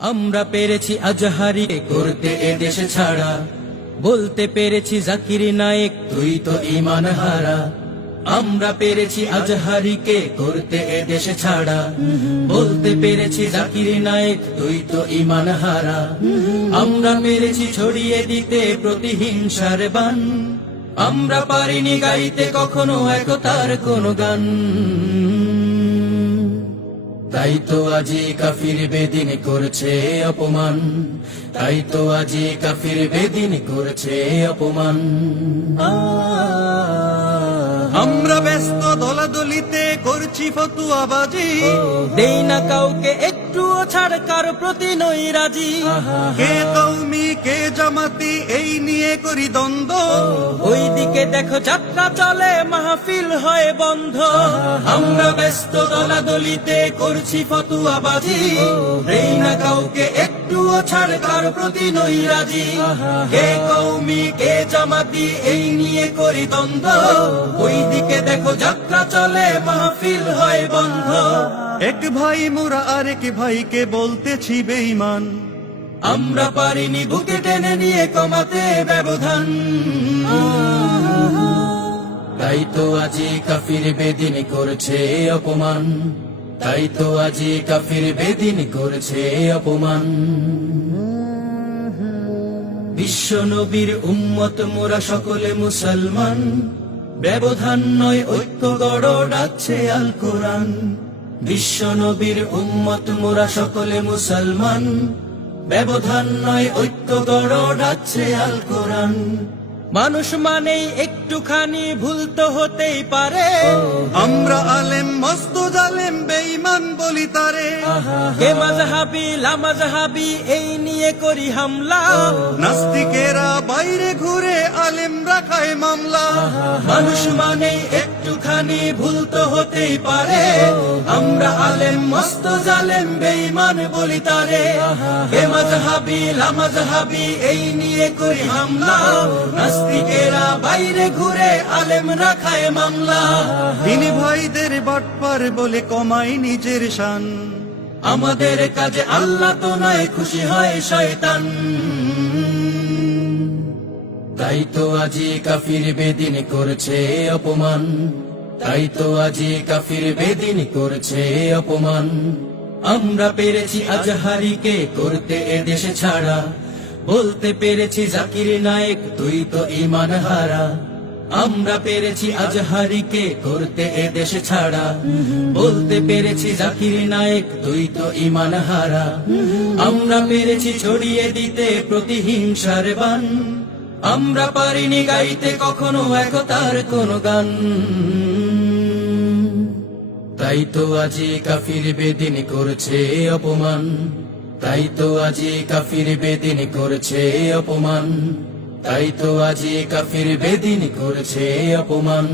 আমরা পেরেছি আজহারি করতে এ দেশে ছাড়া। বলতে পেরেছি জাকির নায়েক, তুই তো ইমান হারা। আমরা পেরেছি আজহারিকে করতে এ দেশে ছাড়া। বলতে পেরেছি জাকির নায়েক, তুই তো ইমান হারা। আমরা পেরেছি ছড়িয়ে দিতে প্রতিহিংসার বান। আমরা পারিনি গাইতে কখনো একতার কোনো গান। তাই তো আজি কাফির বেদিন করছে অপমান। তাই তো আজি কাফির বেদিন করছে অপমান। আমরা ব্যস্ত দলাদলিতে করছি ফতুয়াবাজি দেই না কাউকে একটুও ছাড় কার প্রতি নই রাজি। কে কৌমি কে জামাতি এই নিয়ে করি দ্বন্দ্ব। ওই দিকে দেখো যাত্রা চলে মাহফিল হয় বন্ধ। আমরা ব্যস্ত দলাদলিতে করছি ফতুয়াবাজি দেই না কাউকে একটুও ছাড় কার প্রতি নই রাজি। কে কৌমি কে জামাতি এই নিয়ে করি দ্বন্দ্ব। ওই দিকে দেখো যাত্রা চলে মাহফিল হয় বন্ধ। এক ভাই মোরা আরেক ভাইকে বলতেছি বেঈমান। আমরা পারিনি বুকে টেনে নিয়ে কমাতে ব্যবধান। তাই তো আজি কাফির বেদিন করছে অপমান। তাই তো আজি কাফির বেদিন করছে অপমান। বিশ্ব নবীর উম্মত, মোরা সকলে মুসলমান। ব্যবধান নয়, ঐক্য গড় ডাকছে আল কোরআন। বিশ্ব নবীর উম্মত, মোরা সকলে মুসলমান। ব্যবধান নয়, ঐক্য গড় ডাকছে আল কোরআন। মানুষ মানেই একটুখানি ভুল তো হতেই পারে। আমরা আলেম মস্ত জালেম বেঈমান বলি তারে। কে মাজহাবি লামাজহাবি এই নিয়ে করি হামলা। নাস্তিকেরা বাইরে ঘুরে আলেম রাখায় মামলা। মানুষ মানে একটুখানি ভুল তো হতেই পারে। আমরা আলেম মস্ত জালেম বেঈমান বলি তারে। হে মাজহাবি লামাজহাবি এই নিয়ে করি হামলা। নাস্তিকেরা বাইরে ঘুরে আলেম রাখায় মামলা। তিনি ভাইদের বাটপার বলে কমাই নিজের শান। আমাদের কাজে আল্লাহ তো নয় খুশি হয় শয়তান। তাই তো আজি কাফির বেদিন করছে অপমান। তাই তো আজি কাফির বেদিন করছে অপমান। আমরা পেরেছি আজহারিকে করতে এ দেশে ছাড়া। বলতে পেরেছি জাকির নায়েক, তুই তো ইমান হারা। আমরা পেরেছি আজ আজহারিকে করতে এ দেশে ছাড়া। বলতে পেরেছি জাকির নায়েক, তুই তো ইমান হারা। আমরা পেরেছি ছড়িয়ে দিতে প্রতিহিংসার বান আমরা পারিনি গাইতে কখনো একতার কোনো গান। তাই তো আজি কাফির বেদিন করছে অপমান। তাই তো আজি কাফির বেদিন করছে অপমান। তাই তো আজি কাফির বেদিন করছে অপমান।